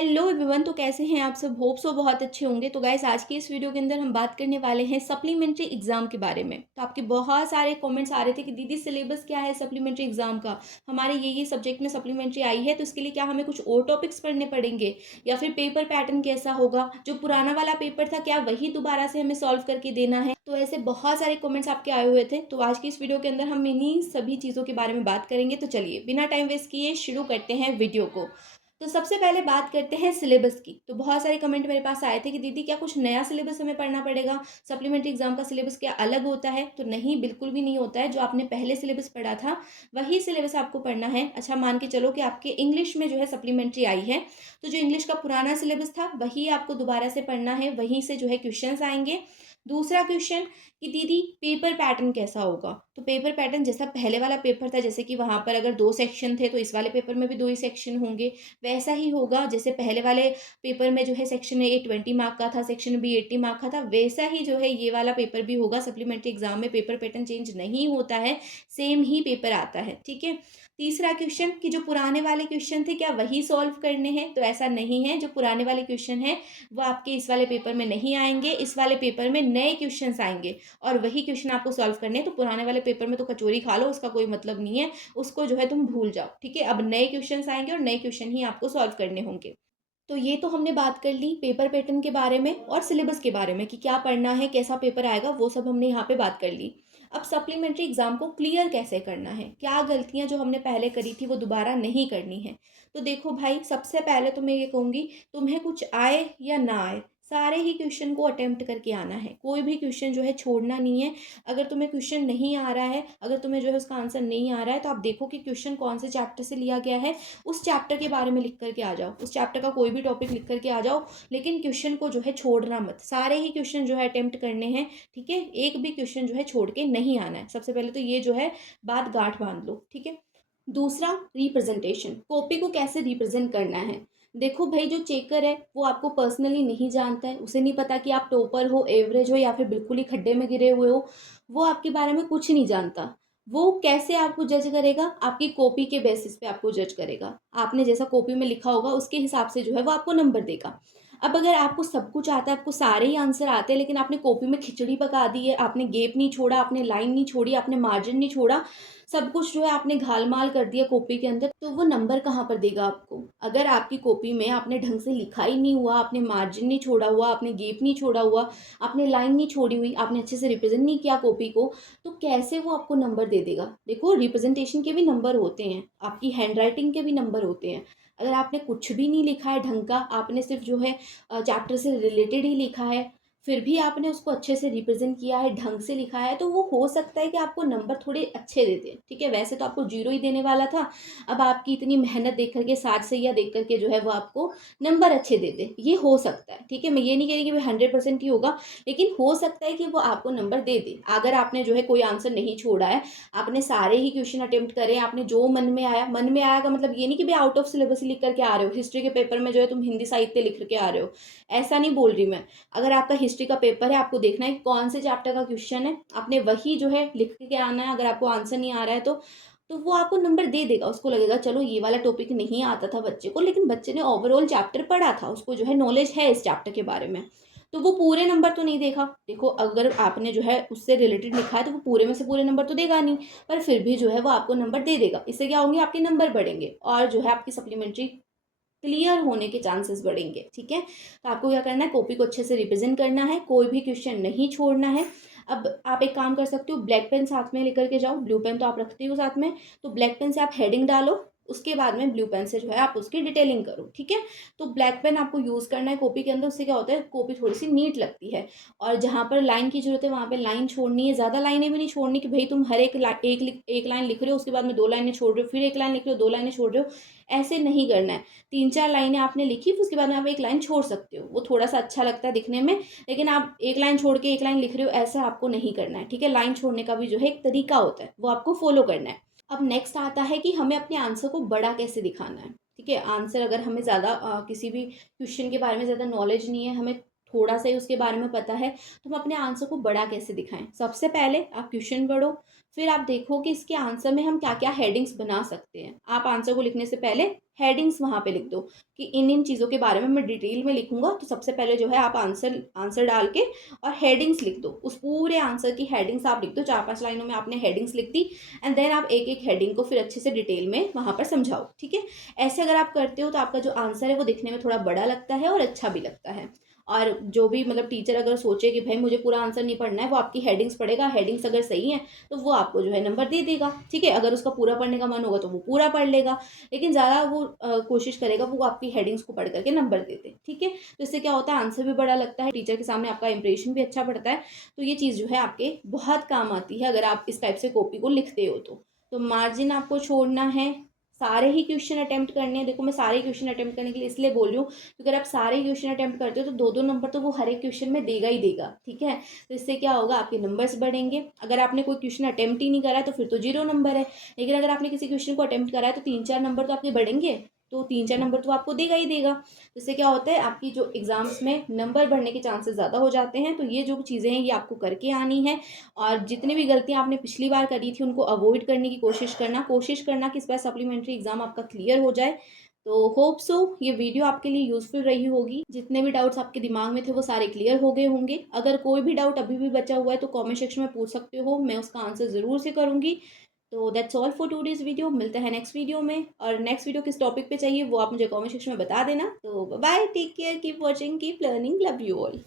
Hello everyone. तो कैसे हैं आप सब? होप सो बहुत अच्छे होंगे। तो गाइस, आज की इस वीडियो के अंदर हम बात करने वाले हैं सप्लीमेंट्री एग्जाम के बारे में। तो आपके बहुत सारे कमेंट्स आ रहे थे कि दीदी सिलेबस क्या है सप्लीमेंट्री एग्जाम का, हमारे ये सब्जेक्ट में सप्लीमेंट्री आई है तो इसके लिए क्या हमें कुछ और टॉपिक्स पढ़ने पड़ेंगे, या फिर पेपर पैटर्न कैसा होगा, जो पुराना वाला पेपर था क्या वही दोबारा से हमें सॉल्व करके देना है। तो ऐसे बहुत सारे कमेंट्स आपके आए हुए थे। तो आज की इस वीडियो के अंदर हम इन्हीं सभी चीज़ों के बारे में बात करेंगे। तो चलिए बिना टाइम वेस्ट किए शुरू करते हैं वीडियो को। तो सबसे पहले बात करते हैं सिलेबस की। तो बहुत सारे कमेंट मेरे पास आए थे कि दीदी क्या कुछ नया सिलेबस हमें पढ़ना पड़ेगा, सप्लीमेंट्री एग्जाम का सिलेबस क्या अलग होता है? तो नहीं, बिल्कुल भी नहीं होता है। जो आपने पहले सिलेबस पढ़ा था वही सिलेबस आपको पढ़ना है। अच्छा, मान के चलो कि आपके इंग्लिश में जो है सप्लीमेंट्री आई है, तो जो इंग्लिश का पुराना सिलेबस था वही आपको दोबारा से पढ़ना है, वहीं से जो है क्वेश्चंस आएंगे। दूसरा क्वेश्चन कि दीदी पेपर पैटर्न कैसा होगा? तो पेपर पैटर्न जैसा पहले वाला पेपर था, जैसे कि वहाँ पर अगर 2 सेक्शन थे तो इस वाले पेपर में भी 2 ही सेक्शन होंगे, वैसा ही होगा। जैसे पहले वाले पेपर में जो है सेक्शन ए 20 मार्क का था, सेक्शन बी 80 मार्क का था, वैसा ही जो है ये वाला पेपर भी होगा। सप्लीमेंट्री एग्जाम में पेपर पैटर्न चेंज नहीं होता है, सेम ही पेपर आता है। ठीक है। तीसरा क्वेश्चन कि जो पुराने वाले क्वेश्चन थे क्या वही सॉल्व करने हैं? तो ऐसा नहीं है। जो पुराने वाले क्वेश्चन है वो आपके इस वाले पेपर में नहीं आएंगे, इस वाले पेपर में नए क्वेश्चन आएंगे और वही क्वेश्चन आपको सॉल्व करने हैं। तो पुराने वाले पेपर में तो कचोरी खा लो, उसका कोई मतलब नहीं है, उसको जो है तुम भूल जाओ। ठीक है। अब नए क्वेश्चंस आएंगे और नए क्वेश्चन ही आपको सॉल्व करने होंगे। तो ये तो हमने बात कर ली पेपर पैटर्न के बारे में और सिलेबस के बारे में कि क्या पढ़ना है, कैसा पेपर आएगा, वो सब हमने यहाँ पे बात कर ली। अब सप्लीमेंट्री एग्जाम को क्लियर कैसे करना है, क्या गलतियां जो हमने पहले करी थी वो दोबारा नहीं करनी है। तो देखो भाई, सबसे पहले तो मैं ये कहूँगी, तुम्हें कुछ आए या ना आए, सारे ही क्वेश्चन को अटेम्प्ट करके आना है। कोई भी क्वेश्चन जो है छोड़ना नहीं है। अगर तुम्हें क्वेश्चन नहीं आ रहा है, अगर तुम्हें जो है उसका आंसर नहीं आ रहा है, तो आप देखो कि क्वेश्चन कौन से चैप्टर से लिया गया है, उस चैप्टर के बारे में लिख करके आ जाओ, उस चैप्टर का कोई भी टॉपिक लिख करके आ जाओ। लेकिन क्वेश्चन को जो है छोड़ना मत, सारे ही क्वेश्चन जो है अटेम्प्ट करने हैं। ठीक है। एक भी क्वेश्चन जो है छोड़ के नहीं आना है। सबसे पहले तो ये जो है बात गांठ बांध लो। ठीक है। दूसरा, रिप्रेजेंटेशन, कॉपी को कैसे रिप्रेजेंट करना है। देखो भाई, जो चेकर है वो आपको पर्सनली नहीं जानता है, उसे नहीं पता कि आप टॉपर हो, एवरेज हो, या फिर बिल्कुल ही खड्डे में गिरे हुए हो। वो आपके बारे में कुछ नहीं जानता। वो कैसे आपको जज करेगा? आपकी कॉपी के बेसिस पे आपको जज करेगा। आपने जैसा कॉपी में लिखा होगा उसके हिसाब से जो है वो आपको नंबर देगा। अब अगर आपको सब कुछ आता है, आपको सारे ही आंसर आते हैं, लेकिन आपने कॉपी में खिचड़ी पका दी है, आपने गैप नहीं छोड़ा, आपने लाइन नहीं छोड़ी, आपने मार्जिन नहीं छोड़ा, सब कुछ जो है आपने घाल-माल कर दिया कॉपी के अंदर, तो वो नंबर कहाँ पर देगा आपको? अगर आपकी कॉपी में आपने ढंग से लिखा ही नहीं हुआ, आपने मार्जिन नहीं छोड़ा हुआ, आपने गैप नहीं छोड़ा हुआ, आपने लाइन नहीं छोड़ी हुई, आपने अच्छे से रिप्रेजेंट नहीं किया कॉपी को, तो कैसे वो आपको नंबर दे देगा? देखो, रिप्रेजेंटेशन के भी नंबर होते हैं, आपकी हैंडराइटिंग के भी नंबर होते हैं। अगर आपने कुछ भी नहीं लिखा है ढंग का, आपने सिर्फ जो है चैप्टर से रिलेटेड ही लिखा है, फिर भी आपने उसको अच्छे से रिप्रेजेंट किया है, ढंग से लिखा है, तो वो हो सकता है कि आपको नंबर थोड़े अच्छे दे दें। ठीक है। वैसे तो आपको 0 ही देने वाला था, अब आपकी इतनी मेहनत देख करके, साज सैया देख करके जो है वो आपको नंबर अच्छे दे दे, ये हो सकता है। ठीक है। मैं ये नहीं कह रही कि वो 100% ही होगा, लेकिन हो सकता है कि वो आपको नंबर दे दे। अगर आपने जो है कोई आंसर नहीं छोड़ा है, आपने सारे ही क्वेश्चन अटेम्प्ट करे, आपने जो मन में आया का मतलब ये नहीं कि भाई आउट ऑफ सिलेबस लिख करके आ रहे हो, हिस्ट्री के पेपर में जो है तुम हिंदी साहित्य लिख करके आ रहे हो, ऐसा नहीं बोल रही मैं। अगर आपका हिस्ट्री का पेपर है, आपको देखना है कौन से चैप्टर का क्वेश्चन है, आपने वही जो है लिख के आना है। अगर आपको आंसर नहीं आ रहा है तो वो आपको नंबर दे देगा। उसको लगेगा चलो ये वाला टॉपिक नहीं आता था बच्चे को, लेकिन बच्चे ने ओवरऑल चैप्टर पढ़ा था, उसको जो है नॉलेज है इस चैप्टर के बारे में, तो वो पूरे नंबर तो नहीं देखा। देखो, अगर आपने जो है उससे रिलेटेड लिखा है तो वो पूरे में से पूरे नंबर तो देगा नहीं, पर फिर भी जो है वो आपको नंबर दे देगा। इससे क्या होंगे? आपके नंबर बढ़ेंगे और जो है आपकी सप्लीमेंट्री क्लियर होने के चांसेस बढ़ेंगे। ठीक है। तो आपको क्या करना है? कॉपी को अच्छे से रिप्रेजेंट करना है, कोई भी क्वेश्चन नहीं छोड़ना है। अब आप एक काम कर सकते हो, ब्लैक पेन साथ में लेकर के जाओ, ब्लू पेन तो आप रखते हो साथ में, तो ब्लैक पेन से आप हेडिंग डालो, उसके बाद में ब्लू पेन से जो है आप उसकी डिटेलिंग करो। ठीक है। तो ब्लैक पेन आपको यूज़ करना है कॉपी के अंदर, उससे क्या होता है कॉपी थोड़ी सी नीट लगती है, और जहाँ पर लाइन की जरूरत है वहाँ पे लाइन छोड़नी है, ज़्यादा लाइनें भी नहीं छोड़नी कि भाई तुम हर एक लाइन लिख रहे हो, उसके बाद में 2 लाइनें छोड़ रहे हो, फिर एक लाइन लिख रहे हो, 2 लाइनें छोड़ रहे हो, ऐसे नहीं करना है। 3-4 लाइनें आपने लिखी, फिर उसके बाद में आप एक लाइन छोड़ सकते हो, वो थोड़ा सा अच्छा लगता है दिखने में, लेकिन आप एक लाइन छोड़ के एक लाइन लिख रहे हो, ऐसा आपको नहीं करना है। ठीक है। लाइन छोड़ने का भी जो है एक तरीका होता है, वो आपको फॉलो करना है। अब नेक्स्ट आता है कि हमें अपने आंसर को बड़ा कैसे दिखाना है। ठीक है। आंसर अगर हमें ज़्यादा किसी भी क्वेश्चन के बारे में ज़्यादा नॉलेज नहीं है, हमें थोड़ा सा ही उसके बारे में पता है, तो हम अपने आंसर को बड़ा कैसे दिखाएं? सबसे पहले आप क्वेश्चन पढ़ो, फिर आप देखो कि इसके आंसर में हम क्या क्या हेडिंग्स बना सकते हैं। आप आंसर को लिखने से पहले हेडिंग्स वहाँ पे लिख दो कि इन चीज़ों के बारे में मैं डिटेल में लिखूंगा। तो सबसे पहले जो है आप आंसर आंसर डाल के और हेडिंग्स लिख दो, उस पूरे आंसर की हेडिंग्स आप लिख दो, 4-5 लाइनों में आपने हेडिंग्स लिख दी एंड देन आप एक एक हेडिंग को फिर अच्छे से डिटेल में वहाँ पर समझाओ। ठीक है, ऐसे अगर आप करते हो तो आपका जो आंसर है वो दिखने में थोड़ा बड़ा लगता है और अच्छा भी लगता है। और जो भी मतलब टीचर अगर सोचे कि भाई मुझे पूरा आंसर नहीं पढ़ना है, वो आपकी हेडिंग्स पढ़ेगा, हेडिंग्स अगर सही है तो वो आपको जो है नंबर दे देगा। ठीक है, अगर उसका पूरा पढ़ने का मन होगा तो वो पूरा पढ़ लेगा, लेकिन ज़्यादा वो कोशिश करेगा वो आपकी हेडिंग्स को पढ़ करके नंबर दे दे। ठीक है, तो इससे क्या होता है, आंसर भी बड़ा लगता है, टीचर के सामने आपका इंप्रेशन भी अच्छा पड़ता है। तो ये चीज़ जो है आपके बहुत काम आती है अगर आप इस टाइप से कॉपी को लिखते हो तो मार्जिन आपको छोड़ना है, सारे ही क्वेश्चन अटेम्प्ट करने हैं। देखो मैं सारे क्वेश्चन अटेम्प्ट करने के लिए इसलिए बोल रही हूँ क्योंकि अगर आप सारे क्वेश्चन अटेम्प्ट करते हो तो 2-2 नंबर तो वो हर एक क्वेश्चन में देगा ही देगा। ठीक है, तो इससे क्या होगा, आपके नंबर्स बढ़ेंगे। अगर आपने कोई क्वेश्चन अटेम्प्ट ही नहीं करा तो फिर तो 0 नंबर है, लेकिन अगर आपने किसी क्वेश्चन को अटेम्प्ट करा है तो 3-4 नंबर तो आपके बढ़ेंगे, तो 3-4 नंबर तो आपको देगा ही देगा। तो इससे क्या होता है, आपकी जो एग्जाम्स में नंबर बढ़ने के चांसेस ज़्यादा हो जाते हैं। तो ये जो चीज़ें हैं ये आपको करके आनी है, और जितनी भी गलतियां आपने पिछली बार करी थी उनको अवॉइड करने की कोशिश करना कि इस बार सप्लीमेंट्री एग्जाम आपका क्लियर हो जाए। तो होप सो ये वीडियो आपके लिए यूजफुल रही होगी, जितने भी डाउट्स आपके दिमाग में थे वो सारे क्लियर हो गए होंगे। अगर कोई भी डाउट अभी भी बचा हुआ है तो कमेंट सेक्शन में पूछ सकते हो, मैं उसका आंसर ज़रूर से करूंगी। तो that's all for today's video, मिलते हैं नेक्स्ट वीडियो में। और नेक्स्ट वीडियो किस टॉपिक पे चाहिए वो आप मुझे कमेंट सेक्शन में बता देना। तो bye, take care, keep watching, keep learning, love you all.